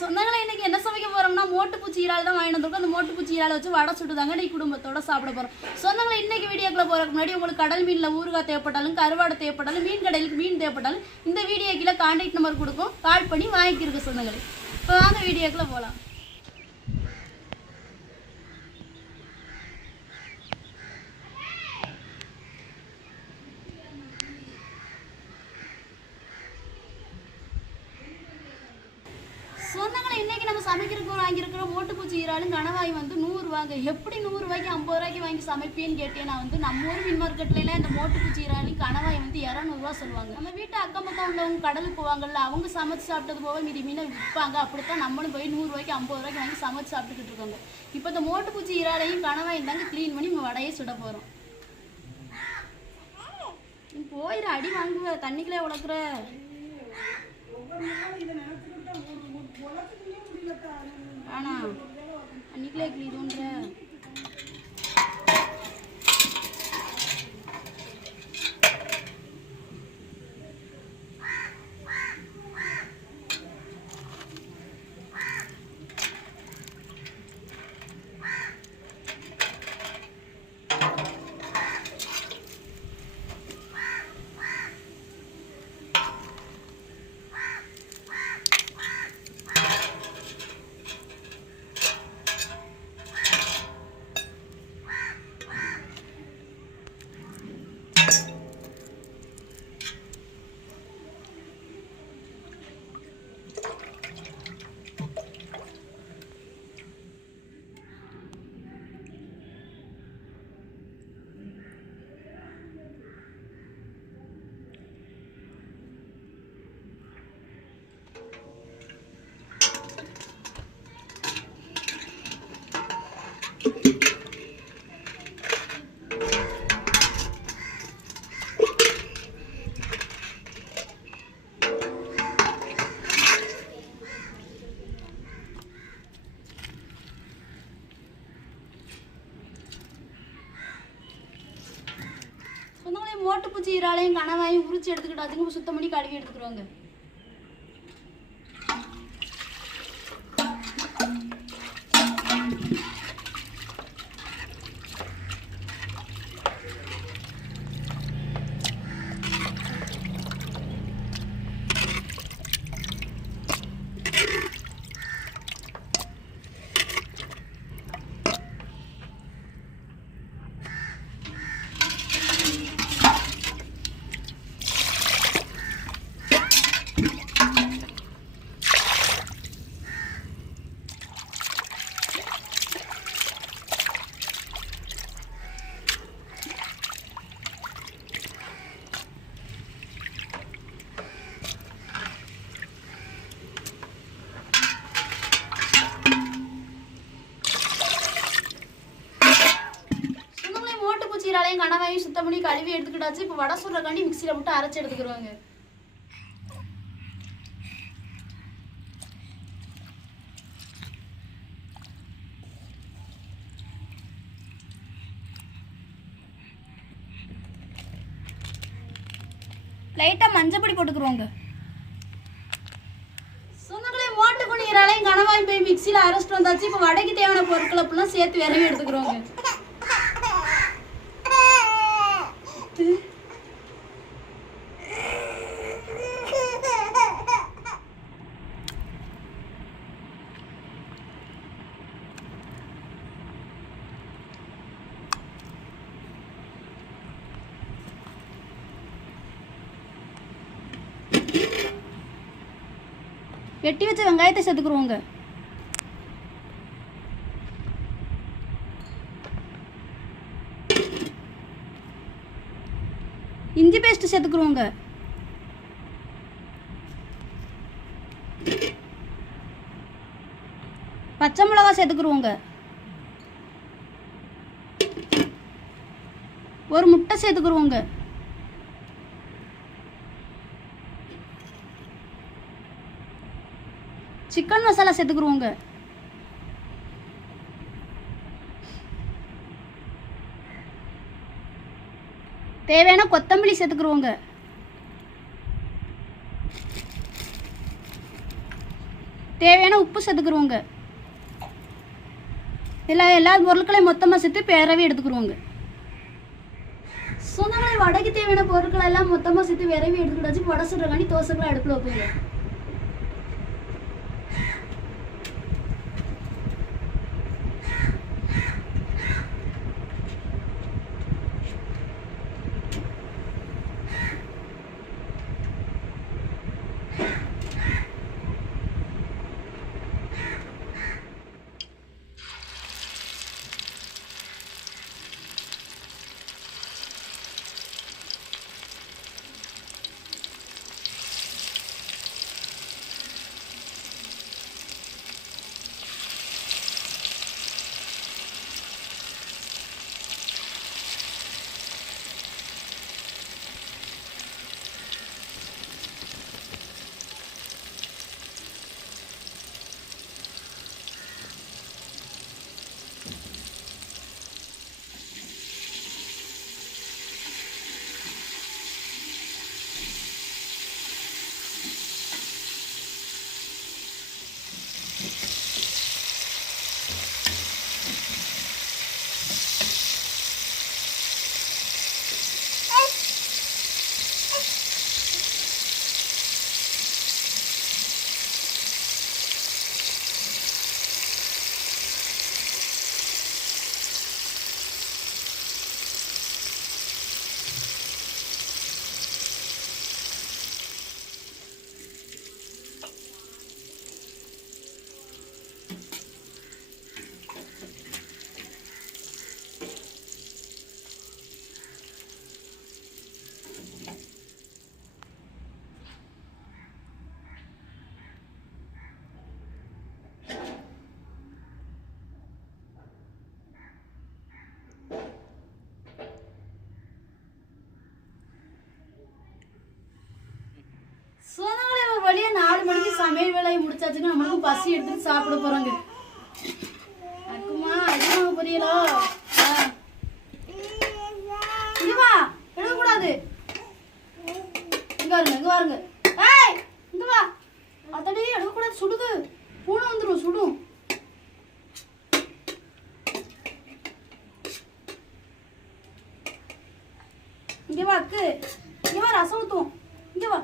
சொந்தங்களை இன்னைக்கு என்ன சமைக்க போறோம்னா மோட்டுப்பூச்சி இறால் தான் வாங்கிட்டு வந்திருக்கோம். அந்த மோட்டுப்பூச்சி இறால் வச்சு வடை சுட்டுதாங்க நீ குடும்பத்தோட சாப்பிட போறோம். சொந்தங்களை இன்னைக்கு வீடியோக்குள்ள போறதுக்கு முன்னாடி உங்களுக்கு கடல் மீன்ல ஊறுகாய் தேவைப்பட்டாலும் கருவாடு தேவைப்பட்டாலும் மீன் கடையிலுக்கு மீன் தேவைப்பட்டாலும் இந்த வீடியோ கான்டாக்ட் நம்பர் கொடுக்கும். கால் பண்ணி வாங்கிக்கிறோம் சொந்தங்களை. இப்போ வாங்க வீடியோக்குள்ள போகலாம் சொந்தங்களை இன்னைக்கு நம்ம சமைக்கிறதுக்கு வாங்கியிருக்கிற ஓட்டுப்பூச்சி ஈராலும் கணவாய் வந்து நூறுரூவாங்க. எப்படி நூறுரூவாய்க்கு ஐம்பது ரூபாய்க்கு வாங்கி சமைப்பேன்னு கேட்டேன் நான் வந்து. நம்ம ஊர் மீன் மார்க்கெட்லாம் இந்த மோட்டுப்பூச்சி ஈராலும் கணவாய் வந்து இரநூறுவா சொல்லுவாங்க. நம்ம வீட்டு அக்கம் பக்கம் உள்ளவங்க கடலுக்கு போவாங்கல்ல அவங்க சமைச்சு சாப்பிட்டது போக மீதி மீனை விற்பாங்க. அப்படித்தான் நம்மளும் போய் நூறுரூவாய்க்கு ஐம்பது ரூபாய்க்கு வாங்கி சமைச்சு சாப்பிட்டுக்கிட்டு இருக்கோங்க. இப்போ இந்த மோட்டுப்பூச்சி ஈராலையும் கணவாயும் தாங்க க்ளீன் பண்ணி நம்ம வடையை சுட போகிறோம் போயிட அடி வாங்குவ தண்ணிக்குள்ளே உழக்குற. ஆனா அன்னைக்குள்ளே கிளீதுன்ற தோன்ற. மோட்டுப்பூச்சி இறாலையும் கனவாயும் உரிச்சு எடுத்துக்கிட்டு அதுக்கு சுத்தம் பண்ணி கழுவி எடுத்துக்கிறோங்க சொந்தங்களே மோட்டுப்பூச்சி இறாலையும் கனவாயும் சுத்தம் பண்ணி கழுவி எடுத்துக்கிட்டாச்சு. இப்போ வடை சுடுறக்காண்டி மிக்சியில் போட்டு அரைச்சி எடுத்துக்கிடுவாங்க லைட்டாக மஞ்சப்பொடி போட்டுக்குருவாங்க. சொந்தங்களே மோட்டு குனிகிறாலையும் கனவாயும் போய் மிக்சியில் அரைச்சிட்டு வந்தாச்சு. இப்போ வடைக்கு தேவையான பொருட்கள் அப்படிலாம் சேர்த்து விரவி எடுத்துக்கிறோங்க வெட்டி வச்ச வெங்காயத்தை சேர்த்துக்குருவோங்க இஞ்சி பேஸ்ட் சேர்த்துக்குருவோங்க பச்சை மிளகா சேர்த்துக்குருவோங்க ஒரு முட்டை சேர்த்துக்குருவோங்க சிக்கன் மசாலா சேர்த்துக்குருவோங்க தேவையான கொத்தமல்லி சேர்த்துக்குருவோங்க தேவையான உப்பு சேர்த்துக்குருவோங்க எல்லா எல்லா பொருட்களையும் மொத்தமாக சேர்த்து பேரவே எடுத்துக்குருவோங்க. சொந்தங்களை வடைக்கு தேவையான பொருட்களை எல்லாம் மொத்தமாக சேர்த்து விரவி எடுத்துக்கிட்டாச்சு வடை சுடுறக்காண்டி தோசைக்கெல்லாம் அடுப்பில் வைப்பீங்க. வழியா நாலு மணிக்கு சமையல் வேலையை முடிச்சாச்சுன்னா நம்மளுக்கும் பசி எடுத்துட்டு சாப்பிட போறோங்க. அக்குமா அதிகமாக புரியலோ? இதுவா வா எடுக்கக்கூடாது இங்க வாருங்க இங்க வாருங்க. ஏய் இங்க வா. அதடி எடுக்கக்கூடாது சுடுது. பூனை வந்துடும் சுடும். இங்க வா அக்கு. இங்க வா ரசம் ஊத்துவோம். இங்க வா.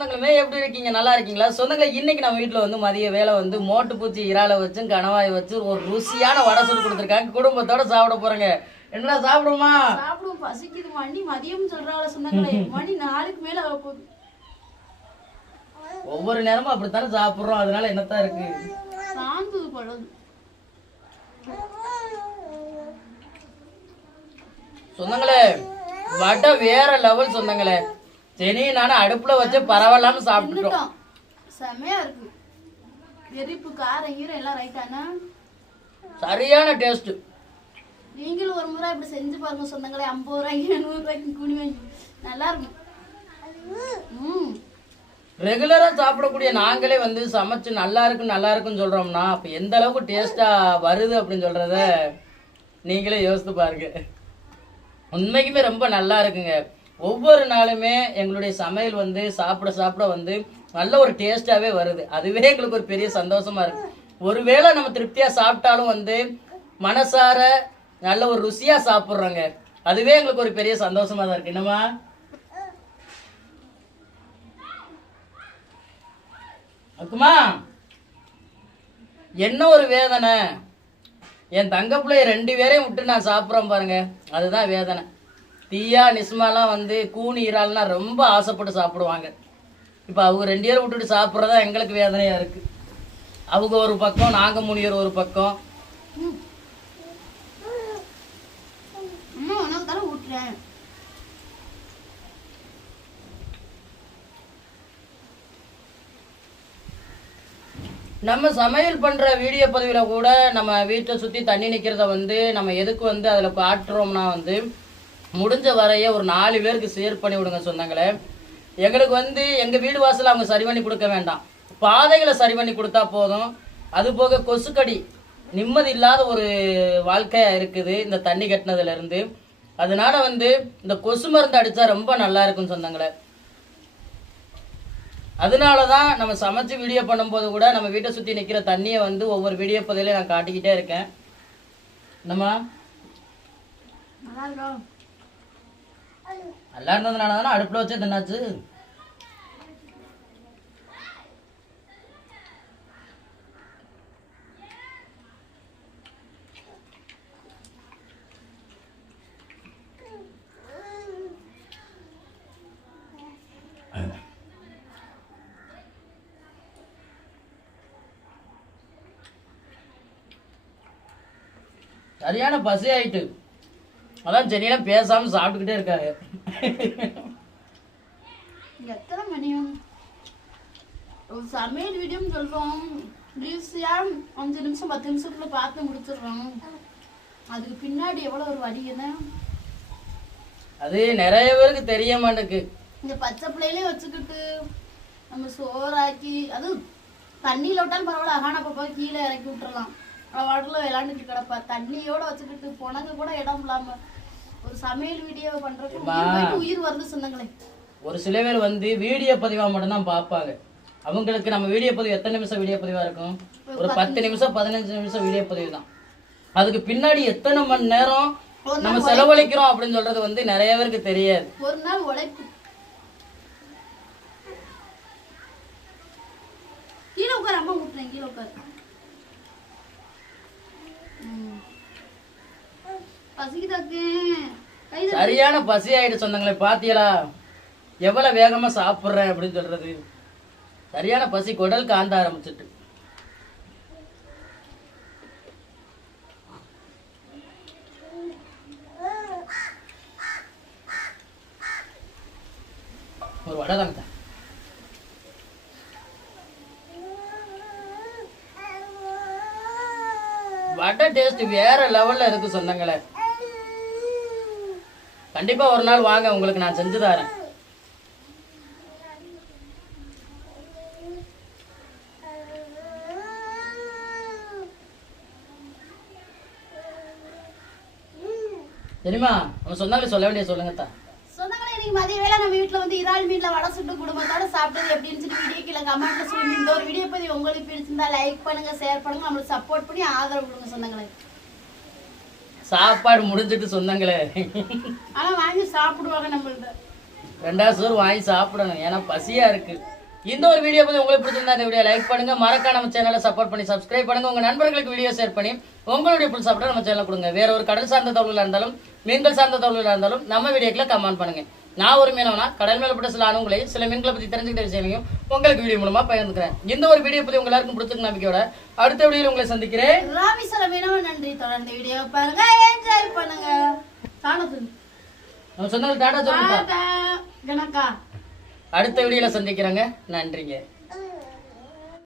சொந்தங்களுமே எப்படி இருக்கீங்க? நல்லா இருக்கீங்களா? சொந்தங்களை இன்னைக்கு நம்ம வீட்டில் வந்து மதிய வேலை வந்து மோட்டு பூச்சி இறாலை வச்சும் கணவாய் வச்சு ஒரு ருசியான வடை சுட்டு கொடுத்துருக்காங்க. குடும்பத்தோட சாப்பிட போறேங்க. என்ன சாப்பிடுமா சாப்பிடுவோம். பசிக்குது மணி. மதியம் சொல்றாங்களே சொன்னாங்களே மணி நாளுக்கு மேல ஒவ்வொரு நேரமும் அப்படித்தானே சாப்பிடுறோம். அதனால என்னத்தான் இருக்கு? சாந்தது பழது சொந்தங்களே வடை வேற லெவல் சொந்தங்களே. சரி நானும் அடுப்புல வச்சு பரவாயில்லாம சாப்பிட்டுட்டோம். செமையா இருக்கு. எரிப்பு காரம் கீரை எல்லாம் ரைட்டானா சரியான டேஸ்ட் நீங்களும் ஒரு முறை இப்படி செஞ்சு பாருங்க சொந்தங்களே. ஐம்பது ரூபாய்க்கு நூறு ரூபாய்க்கு கூலி வாங்கி. நல்லா இருக்கும். ம். ரெகுலரா சாப்பிடக்கூடிய நாங்களே வந்து சமைச்சு நல்லா இருக்கு நல்லா இருக்குன்னு சொல்றோம்னா அப்ப எந்த அளவுக்கு டேஸ்டா வருது அப்படின்னு சொல்றத நீங்களே யோசித்து பாருங்க. உண்மைக்குமே ரொம்ப நல்லா இருக்குங்க. ஒவ்வொரு நாளுமே எங்களுடைய சமையல் வந்து சாப்பிட சாப்பிட வந்து நல்ல ஒரு டேஸ்டாவே வருது. அதுவே எங்களுக்கு ஒரு பெரிய சந்தோஷமா இருக்கு. ஒருவேளை நம்ம திருப்தியா சாப்பிட்டாலும் வந்து மனசார நல்ல ஒரு ருசியா சாப்பிட்றோங்க. அதுவே எங்களுக்கு ஒரு பெரிய சந்தோஷமா தான் இருக்கு. என்னம்மா? அக்குமா என்ன ஒரு வேதனை? என் தங்க பிள்ளைய ரெண்டு பேரையும் விட்டு நான் சாப்பிட்றேன் பாருங்க. அதுதான் வேதனை. தீயா நிஸ்மாலாம் வந்து கூனி இறால்னா ரொம்ப ஆசைப்பட்டு சாப்பிடுவாங்க. இப்போ அவங்க ரெண்டு பேரும் விட்டுட்டு சாப்பிட்றதா எங்களுக்கு வேதனையா இருக்கு. அவங்க ஒரு பக்கம் நாங்க முனியர் ஒரு பக்கம் நம்ம சமையல் பண்ற வீடியோ பதிவில் கூட நம்ம வீட்டை சுத்தி தண்ணி நிக்கிறத வந்து நம்ம எதுக்கு வந்து அதுல காட்டுறோம்னா வந்து முடிஞ்ச வரைய ஒரு நாலு பேருக்கு ஷேர் பண்ணி விடுங்க சொந்தங்களே. எங்களுக்கு வந்து எங்கள் வீடு வாசல்ல அவங்க சரி பண்ணி கொடுக்க வேண்டாம். பாதைகளை சரி பண்ணி கொடுத்தா போதும். அது போக கொசுக்கடி நிம்மதி இல்லாத ஒரு வாழ்க்கையாக இருக்குது இந்த தண்ணி கட்டினதுலேருந்து. அதனால வந்து இந்த கொசு மருந்து அடித்தா ரொம்ப நல்லா இருக்கும் சொந்தங்களே. அதனால தான் நம்ம சமைச்சு வீடியோ பண்ணும்போது கூட நம்ம வீட்டை சுற்றி நிற்கிற தண்ணியை வந்து ஒவ்வொரு வீடியோ பதிலையும் நான் காட்டிக்கிட்டே இருக்கேன். நம்ம நல்லா இருந்ததுனால தானே அடுப்பில் வச்சே தின்னாச்சு. சரியான பசி ஆயிட்டு. அதான் சென்னையில பேசாம சாப்பிட்டுக்கிட்டே இருக்காங்க. எத்தனை மணியும் ஒரு சமையல் வீடியோன்னு சொல்றோம். ஈஸியா அஞ்சு நிமிஷம் பத்து நிமிஷத்துல பார்த்து முடிச்சிடுறோம். அதுக்கு பின்னாடி எவ்வளவு ஒரு வழி என்ன? அது நிறைய பேருக்கு தெரிய மாட்டேங்குது. இந்த பச்சை பிள்ளையிலே வச்சுக்கிட்டு நம்ம சோறாக்கி அது தண்ணியில விட்டாலும் பரவாயில்ல அகான பாப்பா கீழே இறக்கி விட்டுறலாம். அவள் வாட்டில் விளாண்டுட்டு கிடப்பா தண்ணியோட வச்சுக்கிட்டு புனங்க கூட இடம் இல்லாம ஒரு சமையல் வீடியோ பண்றதுக்கு உயிர் வருது சொந்தங்களே ஒரு சில பேர் வந்து வீடியோ பதிவா மட்டும்தான் பார்ப்பாங்க. அவங்களுக்கு நம்ம வீடியோ பதிவு எத்தனை நிமிஷம் வீடியோ பதிவா இருக்கும்? ஒரு பத்து நிமிஷம் பதினஞ்சு நிமிஷம் வீடியோ பதிவு தான். அதுக்கு பின்னாடி எத்தனை மணி நேரம் நம்ம செலவழிக்கிறோம் அப்படின்னு சொல்றது வந்து நிறைய பேருக்கு தெரியாது. ஒரு நாள் உழைப்பு. கீழே உட்காரு அம்மா விட்டுறேன் கீழே உட்காரு. சரியான பசி ஆயிட்டு சொந்தங்களே பாத்தியலா? எவ்வளவு வேகமா சாப்பிடுறேன் அப்படின்னு சொல்றது. சரியான பசி குடல் காந்த ஆரம்பிச்சிட்டு. ஒரு வடை தாங்க வடை டேஸ்ட் வேற லெவல்ல இருக்கு சொந்தங்களே கண்டிப்பா ஒரு நாள் வாங்க உங்களுக்கு நான் செஞ்சு தரேன். தெரியுமா நம்ம சொந்தங்களை சொல்ல வேண்டிய சொல்லுங்க சொந்தங்களே இன்னைக்கு மதிய வேலை நம்ம வீட்டில் வந்து இறால் மீன்ல வடை சுட்டு குடும்பத்தோட சாப்பிட்டது எப்படின்னு சொல்லி வீடியோ கீழே கமெண்ட்ல சொல்லி இந்த ஒரு வீடியோ பத்தி உங்களுக்கு பிடிச்சிருந்தா லைக் பண்ணுங்க ஷேர் பண்ணுங்க. நம்மளுக்கு சப்போர்ட் பண்ணி ஆதரவு கொடுங்க சொந்தங்களை. சாப்பாடு முடிஞ்சிட்டு சொன்னாங்களே ஆனா வாங்கி சாப்பிடுவாங்க நம்மள்ட்ட. ரெண்டாவது சோறு வாங்கி சாப்பிடணும். ஏன்னா பசியா இருக்கு. இந்த ஒரு வீடியோ பத்தி உங்களுக்கு பிடிச்சிருந்தா இந்த வீடியோ லைக் பண்ணுங்க. மறக்காம நம்ம சேனலை சப்போர்ட் பண்ணி சப்ஸ்கிரைப் பண்ணுங்க. உங்க நண்பர்களுக்கு வீடியோ ஷேர் பண்ணி உங்களுடைய புல் சாப்பிட நம்ம சேனல் கொடுங்க. வேற ஒரு கடல் சார்ந்த தகவலாக இருந்தாலும் மீன்கள் சார்ந்த தகவலாக இருந்தாலும் நம்ம வீடியோக்குள்ள கமெண்ட் பண்ணுங்க. நான் ஒரு மீனவனா கடல் மேல பட்ட சில அணுங்களையும் சில மீன்களை பத்தி தெரிஞ்சுக்கிட்ட விஷயங்களையும் உங்களுக்கு வீடியோ மூலமா பகிர்ந்துக்கிறேன். இந்த ஒரு வீடியோ பத்தி உங்க எல்லாருக்கும் பிடிச்சிருக்க நம்பிக்கையோட அடுத்த வீடியோல உங்களை சந்திக்கிறேன். ராமேஸ்வரம் மீனவன் நன்றி. தொடர்ந்து வீடியோ பாருங்க. என்ஜாய் பண்ணுங்க. நம்ம சொன்னது டாடா சொல்லுங்க அடுத்த வீடியோல சந்திக்கிறேங்க. நன்றிங்க.